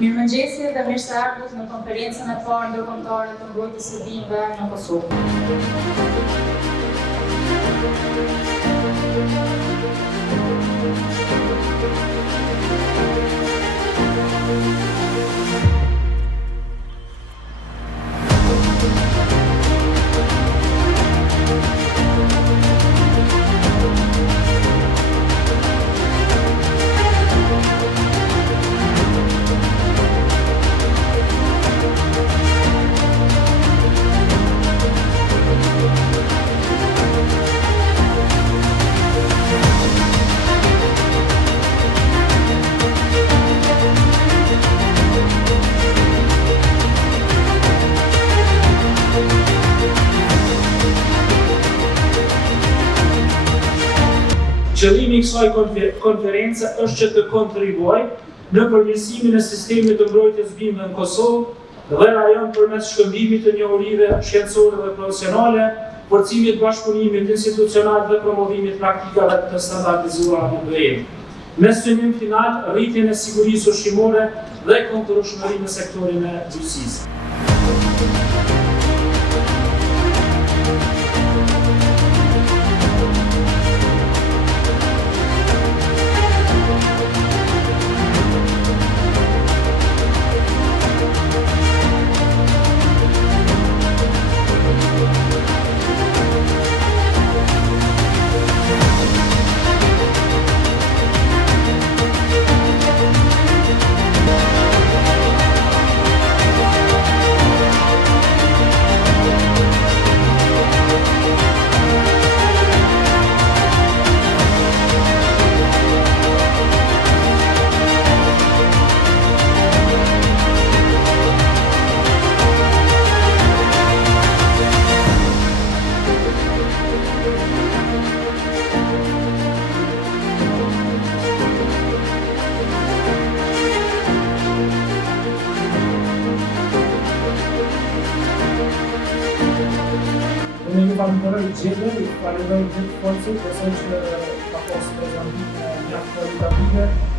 Mirëmëngjesi dhe mirë se ardhët në konferencën e parë ndërkombëtare të mbrojtjes së bimëve në Kosovë. Qëllimi i kësaj konference është që të kontribuoj në përmirësimin e sistemit të mbrojtjes bimëve në Kosovë dhe rajon përmes shkëmbimit të njohurive shkencore dhe profesionale, forcimit bashkëpunimit institucional dhe promovimit praktikave të standardizuara në BE. Me synim final, rritjen e sigurisë ushqimore dhe konkurrueshmërinë në sektorin e gjysisë. Unë ju falenderoj gjithë, ju falenderoj gjithë forcët, besoj që ka pasur prezantim mjaft kvalitative.